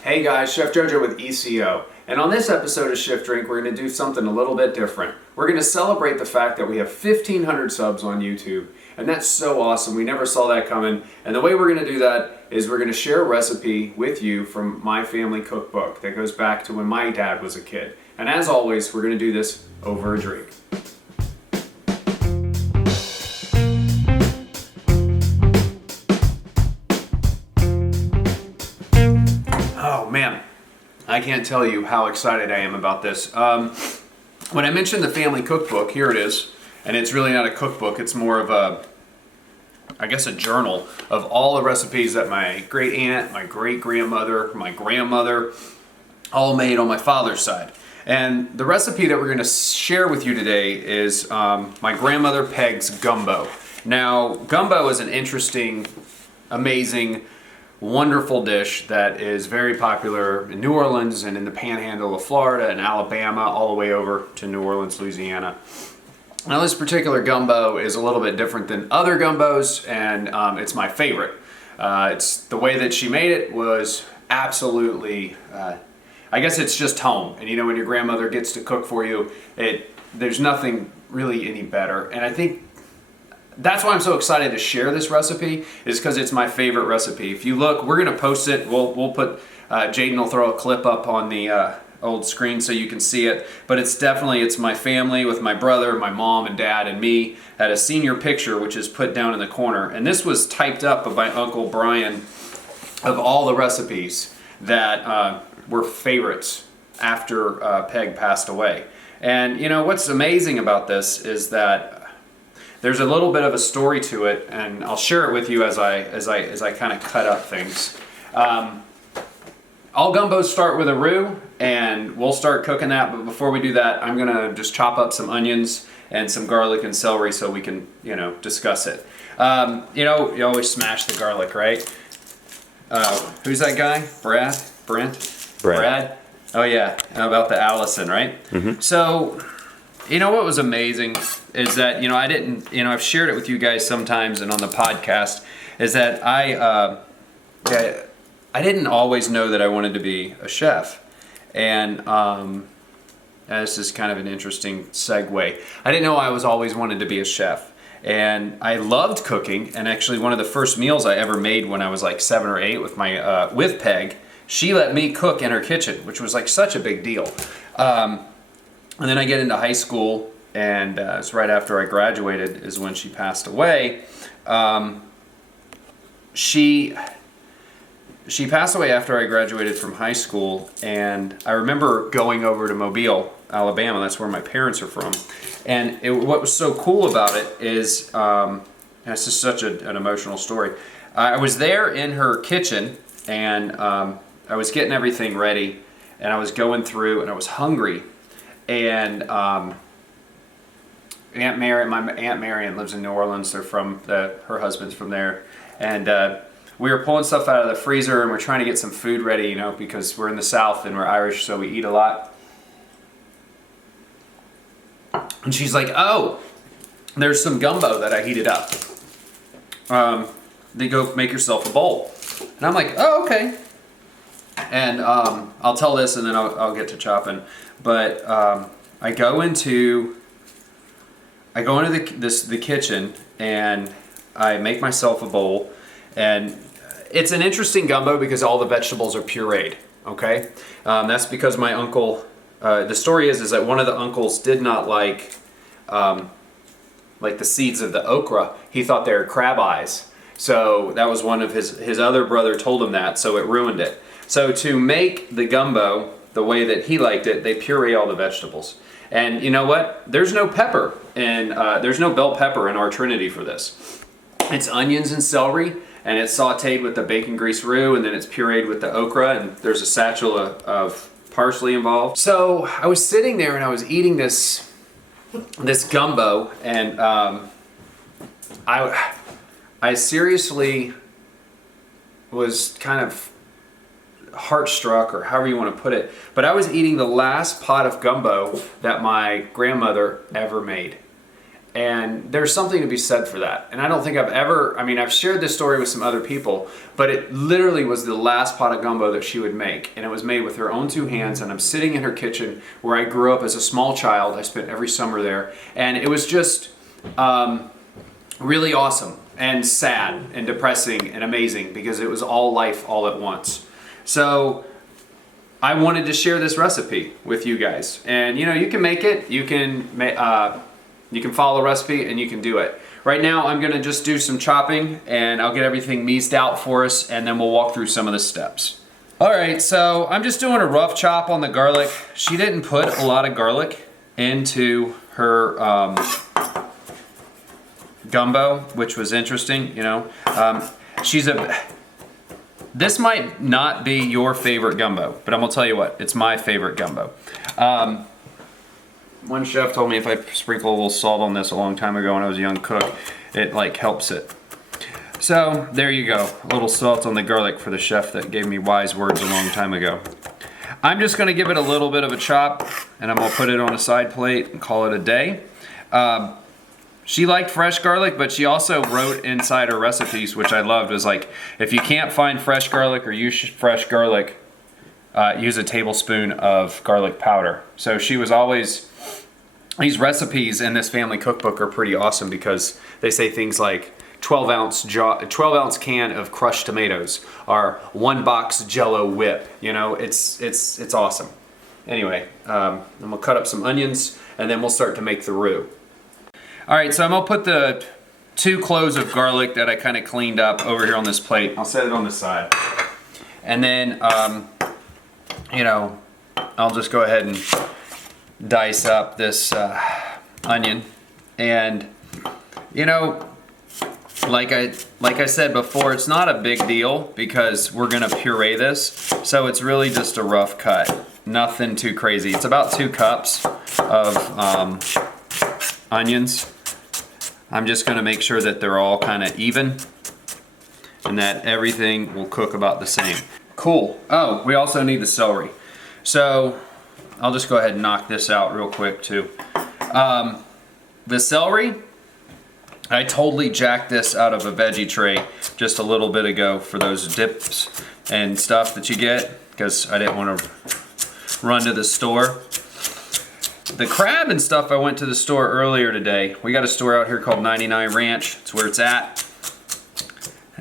Hey guys, Chef Jojo with ECO, and on this episode of Shift Drink, we're going to do something a little bit different. We're going to celebrate the fact that we have 1,500 subs on YouTube, and that's so awesome. We never saw that coming, and the way we're going to do that is we're going to share a recipe with you from my family cookbook that goes back to when my dad was a kid. And as always, we're going to do this over a drink. Oh man, I can't tell you how excited I am about this. When I mentioned the family cookbook, here it is, and it's really not a cookbook, it's more of a, I guess, a journal of all the recipes that my great aunt, my great grandmother, my grandmother, all made on my father's side. And the recipe that we're going to share with you today is my grandmother Peg's gumbo. Now, gumbo is an interesting, amazing, wonderful dish that is very popular in New Orleans and in the panhandle of Florida and Alabama, all the way over to New Orleans, Louisiana. Now this particular gumbo is a little bit different than other gumbos, and it's my favorite. It's the way that she made it was absolutely, I guess it's just home. And you know, when your grandmother gets to cook for you, there's nothing really any better. And I think that's why I'm so excited to share this recipe, is because it's my favorite recipe. If you look, we're gonna post it. We'll put, Jaden will throw a clip up on the old screen so you can see it. But it's my family with my brother, my mom and dad and me at a senior picture, which is put down in the corner. And this was typed up by Uncle Brian of all the recipes that were favorites after Peg passed away. And you know, what's amazing about this is that there's a little bit of a story to it, and I'll share it with you as I kind of cut up things. All gumbos start with a roux, and we'll start cooking that. But before we do that, I'm gonna just chop up some onions and some garlic and celery so we can, discuss it. You know, you always smash the garlic, right? Who's that guy? Brad? Oh yeah, about the Allison, right? Mm-hmm. So, you know what was amazing is that, I've shared it with you guys sometimes and on the podcast, is that I didn't always know that I wanted to be a chef. And this is kind of an interesting segue. I didn't know I was always wanted to be a chef. And I loved cooking, and actually one of the first meals I ever made when I was like 7 or 8 with my with Peg, she let me cook in her kitchen, which was like such a big deal. And then I get into high school, and it's right after I graduated is when she passed away. She passed away after I graduated from high school, and I remember going over to Mobile, Alabama. That's where my parents are from. And what was so cool about it is, it's just such an emotional story. I was there in her kitchen, and I was getting everything ready, and I was going through, and I was hungry. And my Aunt Marion lives in New Orleans. They're from her husband's from there, and we were pulling stuff out of the freezer, and we're trying to get some food ready, because we're in the South and we're Irish, so we eat a lot. And she's like, "Oh, there's some gumbo that I heated up. Then go make yourself a bowl." And I'm like, "Oh, okay." And I'll tell this, and then I'll get to chopping. But I go into the kitchen, and I make myself a bowl, and it's an interesting gumbo because all the vegetables are pureed. Okay, that's because my uncle. The story is that one of the uncles did not like the seeds of the okra. He thought they were crab eyes, so that was one of his other brother told him that, so it ruined it. So to make the gumbo the way that he liked it, they puree all the vegetables. And you know what? There's no pepper, and there's no bell pepper in our trinity for this. It's onions and celery, and it's sauteed with the bacon grease roux, and then it's pureed with the okra, and there's a satchel of parsley involved. So I was sitting there and I was eating this gumbo, and I seriously was kind of heart-struck, or however you want to put it, but I was eating the last pot of gumbo that my grandmother ever made. And there's something to be said for that. And I don't think I've shared this story with some other people, but it literally was the last pot of gumbo that she would make. And it was made with her own 2 hands. And I'm sitting in her kitchen where I grew up as a small child. I spent every summer there. And it was just really awesome and sad and depressing and amazing because it was all life all at once. So I wanted to share this recipe with you guys. And you can make it. You can follow a recipe and you can do it. Right now I'm gonna just do some chopping and I'll get everything meased out for us and then we'll walk through some of the steps. All right, so I'm just doing a rough chop on the garlic. She didn't put a lot of garlic into her gumbo, which was interesting, This might not be your favorite gumbo, but I'm gonna tell you what, it's my favorite gumbo. One chef told me if I sprinkle a little salt on this a long time ago when I was a young cook, it like helps it. So there you go, a little salt on the garlic for the chef that gave me wise words a long time ago. I'm just gonna give it a little bit of a chop and I'm gonna put it on a side plate and call it a day. She liked fresh garlic, but she also wrote inside her recipes, which I loved, was like, if you can't find fresh garlic or use fresh garlic, use a tablespoon of garlic powder. So she was always, these recipes in this family cookbook are pretty awesome because they say things like 12 ounce can of crushed tomatoes or 1 box Jello whip. It's awesome. Anyway, I'm gonna cut up some onions and then we'll start to make the roux. All right, so I'm gonna put the 2 cloves of garlic that I kind of cleaned up over here on this plate. I'll set it on the side. And then, I'll just go ahead and dice up this onion. And, like I said before, it's not a big deal because we're gonna puree this. So it's really just a rough cut. Nothing too crazy. It's about 2 cups of onions. I'm just gonna make sure that they're all kind of even and that everything will cook about the same. Cool. Oh, we also need the celery. So I'll just go ahead and knock this out real quick too. The celery, I totally jacked this out of a veggie tray just a little bit ago for those dips and stuff that you get because I didn't want to run to the store. The crab and stuff, I went to the store earlier today. We got a store out here called 99 Ranch. It's where it's at.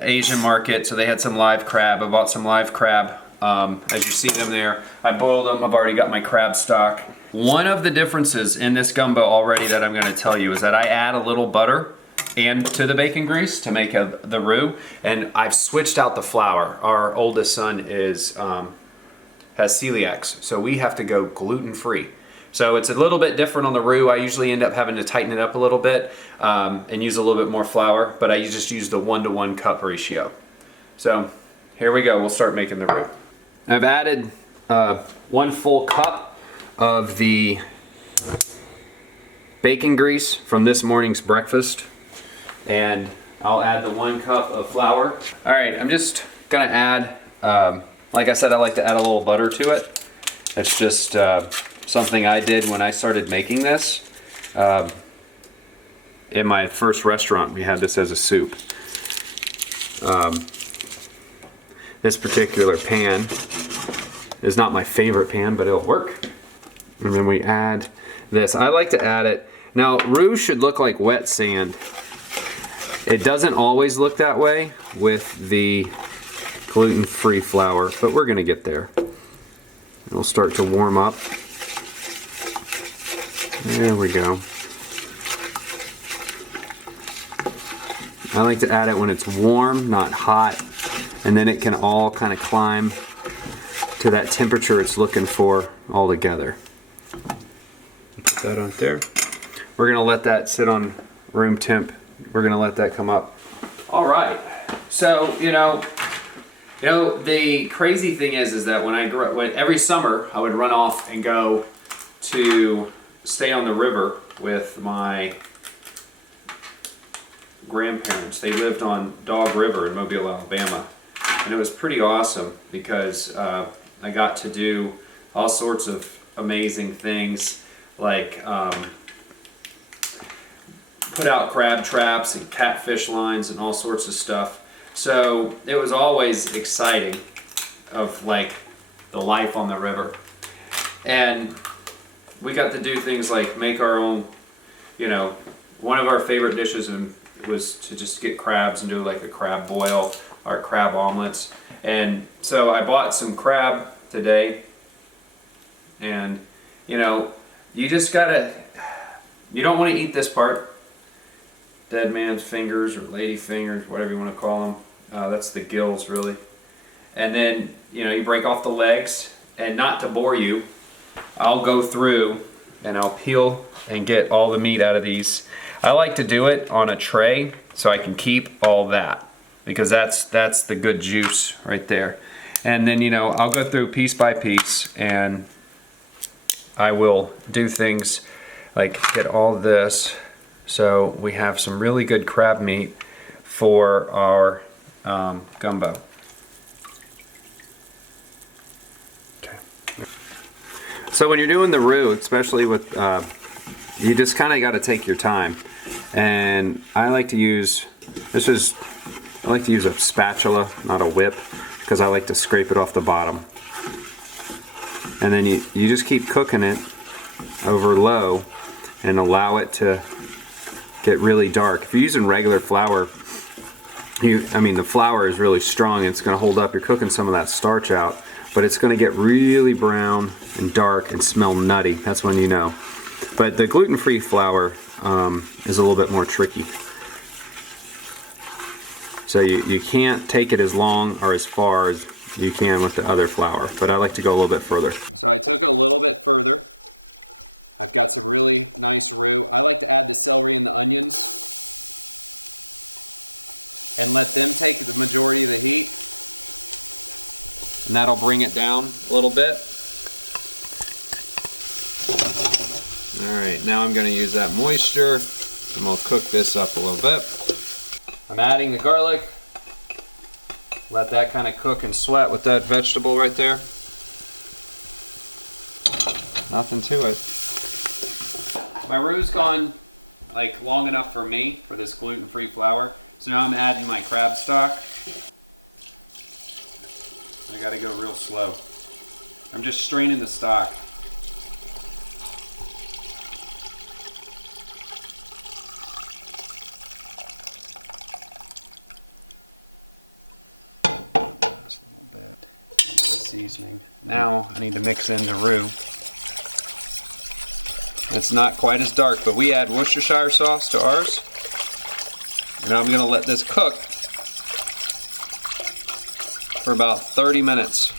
Asian market, so they had some live crab. I bought some live crab. As you see them there, I boiled them. I've already got my crab stock. One of the differences in this gumbo already that I'm going to tell you is that I add a little butter and to the bacon grease to make the roux, and I've switched out the flour. Our oldest son has celiacs, so we have to go gluten-free. So it's a little bit different on the roux. I usually end up having to tighten it up a little bit and use a little bit more flour, but I just use the 1-to-1 cup ratio. So here we go, we'll start making the roux. I've added 1 full cup of the bacon grease from this morning's breakfast, and I'll add the 1 cup of flour. All right, I'm just gonna add, like I said, I like to add a little butter to it. It's just something I did when I started making this. In my first restaurant, we had this as a soup. This particular pan is not my favorite pan, but it'll work. And then we add this. I like to add it. Now, roux should look like wet sand. It doesn't always look that way with the gluten-free flour, but we're gonna get there. It'll start to warm up. There we go. I like to add it when it's warm, not hot, and then it can all kind of climb to that temperature it's looking for all together. Put that on there. We're gonna let that sit on room temp. We're gonna let that come up. All right. So the crazy thing is that when every summer I would run off and go to stay on the river with my grandparents. They lived on Dog River in Mobile, Alabama, and it was pretty awesome because I got to do all sorts of amazing things, like put out crab traps and catfish lines and all sorts of stuff. So it was always exciting of like the life on the river. And we got to do things like make our own, you know, one of our favorite dishes was to just get crabs and do like a crab boil or crab omelets. And so I bought some crab today, and you know, you just gotta, you don't want to eat this part, dead man's fingers or lady fingers, whatever you want to call them. That's the gills really. And then, you know, you break off the legs, and not to bore you, I'll go through and I'll peel and get all the meat out of these. I like to do it on a tray so I can keep all that, because that's the good juice right there. And then, you know, I'll go through piece by piece, and I will do things like get all this so we have some really good crab meat for our gumbo. Okay. So when you're doing the roux, especially with, you just kind of got to take your time. And I like to use, I like to use a spatula, not a whip, because I like to scrape it off the bottom. And then you just keep cooking it over low and allow it to get really dark. If you're using regular flour, the flour is really strong and it's going to hold up. You're cooking some of that starch out, but it's going to get really brown and dark and smell nutty. That's when you know. But the gluten-free flour is a little bit more tricky. So you can't take it as long or as far as you can with the other flour, but I like to go a little bit further. So I took it a little bit further. I've got some really nice roux. I like to add the celery and the onions and let them take the majority of the heat, and that'll bring it down a little bit. Alright, now I'm going to use that moisture and we'll cook this up a little bit. I'm adding the garlic. Let that kind of cook and sweat with that vegetable right there. Nothing to it. My roux's gone like long enough for me for this gluten-free flour. So now I'm adding my crab stock. I gotta go real slow. I'm just straining the stock. Just a little bit. The seasoning. Now I need to mix in the roux. It's not quite as dark, but we add Worcestershire sauce to ours. And I'm going to let this cook for about 30 minutes.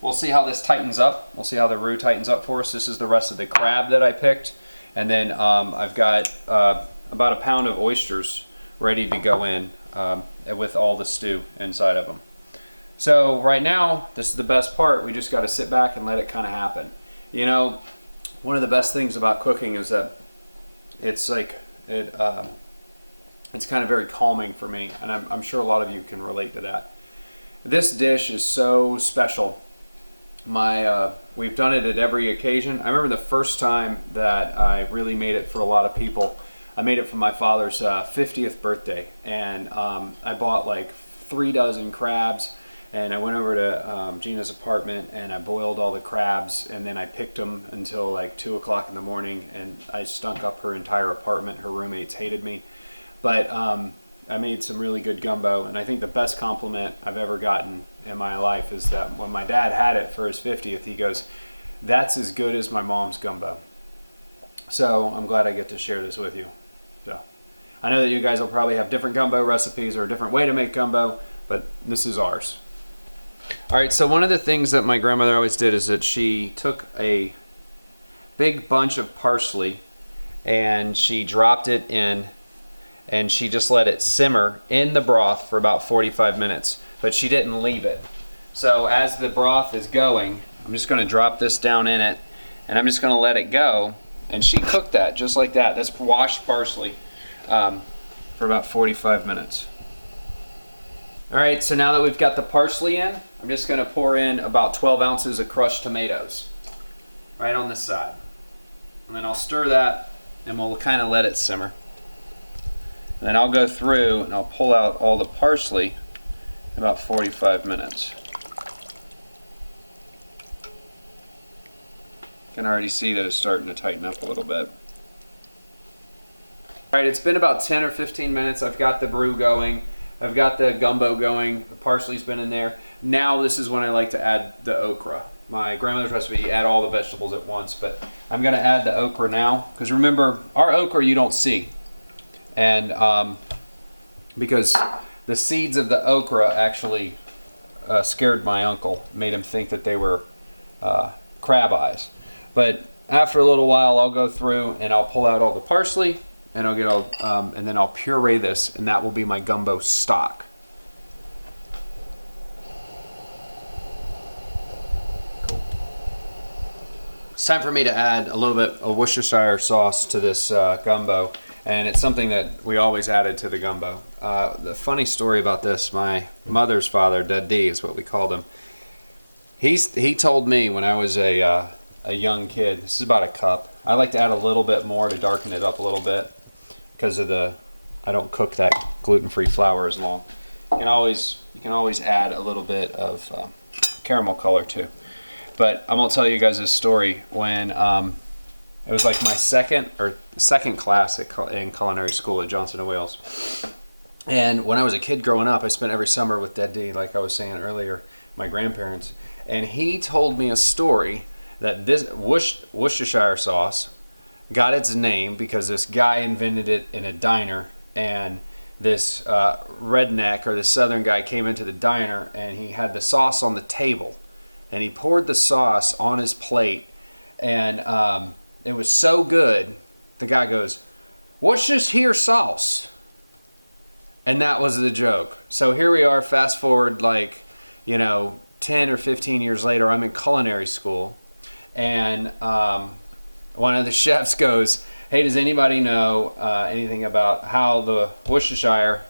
We'll see how this tightens up. We'll see how the roux tightens up for us. This is the rest of the crab that I picked. And then I've got about a pound of oysters ready to go in with all the stew inside of them. So right now, this is the best part. We just got to sit back and let it kind of happen. You know, one of the best things about cooking is that it's like it's kind of very calming for me, and I'm sure a lot of you can relate to that. This dish is so special. We've done it at every occasion. I remember the first time that I really made it for a lot of people. I made it for my father's 50th birthday, and I bought like 3 dozen crabs. And I went over to Gina's apartment and I boiled all the crabs, and then I picked them until like 2 o'clock in the morning, and I stunk up her entire apartment. Her roommates hated me. But I made some really good gumbo, and I think the best compliment I've ever gotten in my life is that when my dad had it for his 50th, he goes, "That's as good as my mom's gumbo." So I'm glad I get to share this with you. So I know that you guys will probably have different gumbo recipes or a different way to make gumbo, but this is ours. All right, so one of the things that my grandmother always did is that she took a big bunch of parsley and she dropped it in, and she just let it simmer in the broth for about 45 minutes, but she didn't leave it. So as the broth is going, I'm just going to drop this down in it, and I'm just going to let it go, and she cooked that just like that. That's washed parsley for about 45 minutes. All right, so now that we've got the parsley in, I'm just going to pour in about 12 ounces of crushed tomatoes. right on this side. And then I'll stir that and we'll kind of let it simmer. And then I'll go through and I'll pull out all the parsley in about 45 minutes. You can already see that it's starting to tighten up a little bit. Alright, it's been about 10 or 15 minutes. I've got the brew going. I've got the gumbo going. The parsley's been in there. Now this is when I like to add the okra. My grandmother's recipe, you add all the vegetables at once, but I'm going to add the okra now. Because remember, our okra you don't see. And because the seeds of the okra actually scared my uncle, made him think that they were crab eyes. But after a little while, I'll go through and I'll pull out all the parsley, and I'll get all, and then I'll puree this, and that will be my gumbo stock. Cool. It's time for me to add a little bit of Worcestershire sauce to this gumbo, and it's something that we always added to the gumbo. The funny story about this, my mother's father, Daddy is what we called him. He told me when I was a young kid, this is about a cup. I like to add a little bit more to darken it up a little bit because of I don't cook that gluten-free flour as long. You can always add a little bit of caramel color too. But I'm gonna tell you guys this story when it was like my second class in culinary school at Johnson & Wales. And when I was a kid growing up, I spent every summer with Daddy, like I was saying earlier, my grandparents. And he told me a story that this Worcestershire sauce got its name because this guy invented it in a diner, and this redneck or this southern guy came into the diner and he had the sauce on the table and he poured the sauce on his plate, and it was so good, the guy goes, "What's this here sauce?" And that was the joke. So here we are, fast forward 10 or 15 years later, I'm in culinary school, and one of the chefs goes, "Hey, does anybody know anything about how the Worcestershire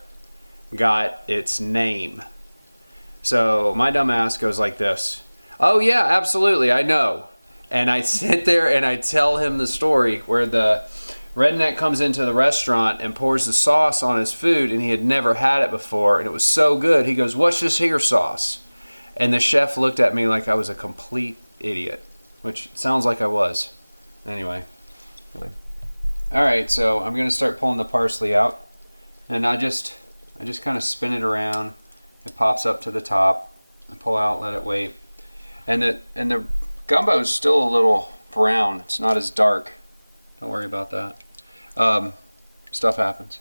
got its name?" So my dumb ass goes like this, "Oh yeah, absolutely, I know." And I sit there and I tell him the story where the redneck comes into the restaurant and pours the sauce on his food, and he had never had it before, and it was so good. He goes, "What's this here sauce?" And the chef looked at me like I was a complete idiot, which sounds like I was. Anyway. All right, so I'm gonna start pulling the parsley out, and I just kind of spin it around. It pops up to the top. I pull out, let it wait, and the gumbo is still a little brown. It's not as dark. Don't worry about that. Stuff happens.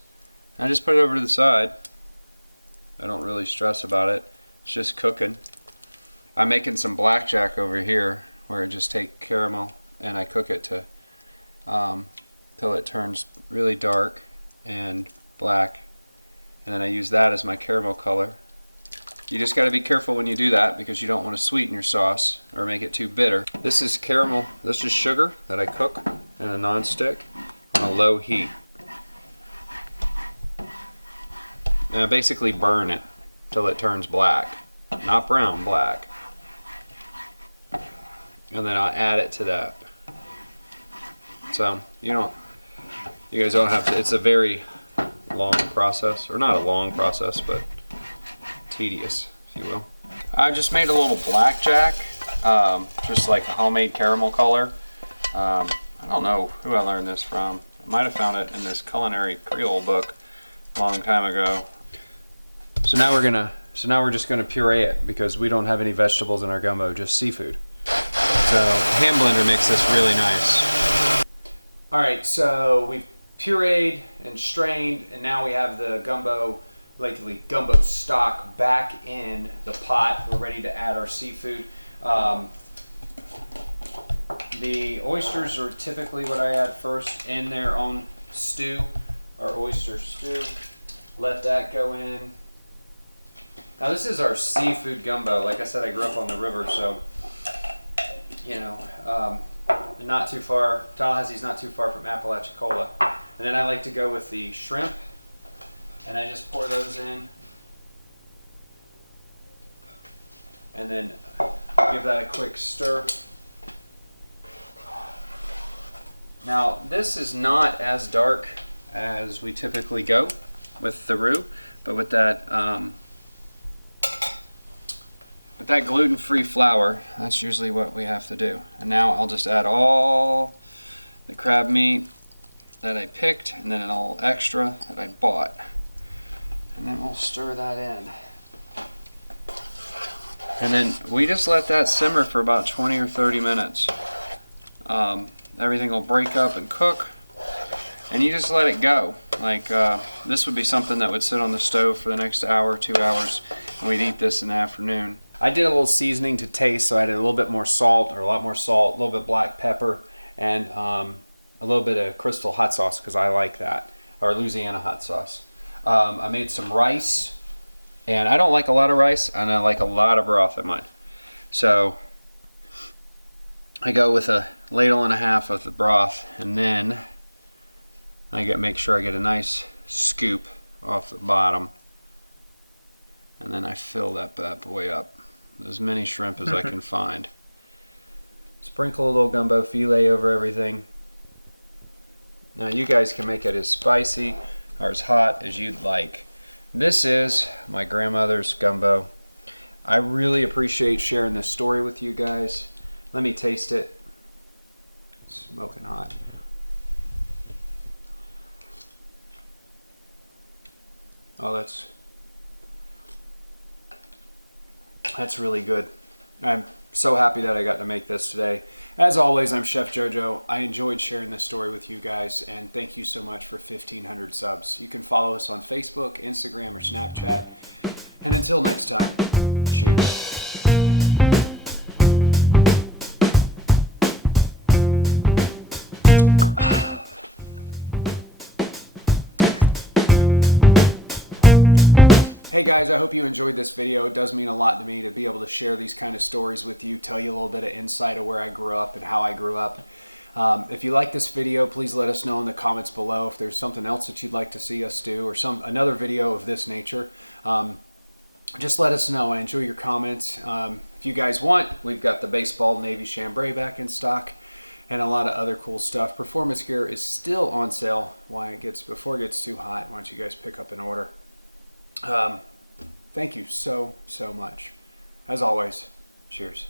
And I just put it over to the side. I don't really stress about it. It's just cooking. I'm making some blackjack over here where I just take caramel and I cook it to till it turns really dark and black, and then I use that as my caramel color. You just got to be careful when you do that because you don't want to sweeten your sauce or make it too bitter. This is caramel. This is sugar that I cook in a non-stick on a low heat. And I basically burn it till it turns black, not brown, black. And then I'll add it to that. So you guys don't have to. It's a very long process, or not a long process, but tedious, if you will. I just made a little blackjack, just like a homemade caramel color. I don't know who I learned this from. I might have found it in this Culinary Creole book a long time ago. So now we're just gonna puree it because we don't have any vegetables in our gumbo, just seafood. So hand blender makes this really nice. All right, so we've pureed and strained, and now we have the gumbo, likely gumbo stock, back in the pot. We're ready to add our seafood. The oysters are typically what I add first in their own stew, our oyster stew. Let that go in. Now this is our seafood gumbo. Like I said, I grew up on the river, so not too far. Tallahassee's not too far from Apalachicola. And then I like to go with the shrimp, and I just pour those in, and then give that a quick stir. Now this is not as dark as we typically go with the roux, but with that gluten-free flour, that's usually what we have to do. And now I'll just add all the crab meat that I picked and then an all extra that I bought. And then we'll stir that in. And then we just let that simmer for about 20 or 30 minutes. Everything will break up and cook, and you just let it go. Like this would be something that would sit on the stove for the next hour, 2 hours, and we'd eat this in the afternoon. I did a little seasoning to taste, so I added a little bit more salt, or a lot more salt, a little bit of black pepper, and a little bit of crystal hot sauce because I like that, or Louisiana hot sauce. I made some rice, and I don't like a lot of rice, and I like a lot of broth in mine. So I go with a ladle and a half of the broth, and then I make sure I get a nice scoop off the bottom, and then I fill that bad boy up with as many shrimp as I can find. Sprinkle a little gumbo filet over everything. Now you guys can make it as spicy or as hot as you'd like. This is my grandmother's gumbo. I really appreciate sharing this story with you guys. Let me taste it. Smoking hot. Oh, that's really good. I'm so happy that I got to make this today. As always, I'm Chef JoJo. I enjoyed sharing this story with you guys, and thank you so much for 1,500 subs. You can follow us on Facebook, Instagram, or Snapchat. And until next time, cheers. Hey guys, I hope you enjoyed this video. It does mean a lot to me to be able to share these kind of stories with you, tell you a little bit of insight of where I grew up and how I grew up. If you like this video, please let us know in the comments below if there's something else that you'd like to see us do, or another video of this nature. Just let us know. I enjoy your comments. If you guys want, we've got the baseball Navy chambray back in stock and a lot of other cool stuff. Performance gear is still on sale before it gets too hot. Why don't you guys pick up an order? Thank you so much. As always, cheers.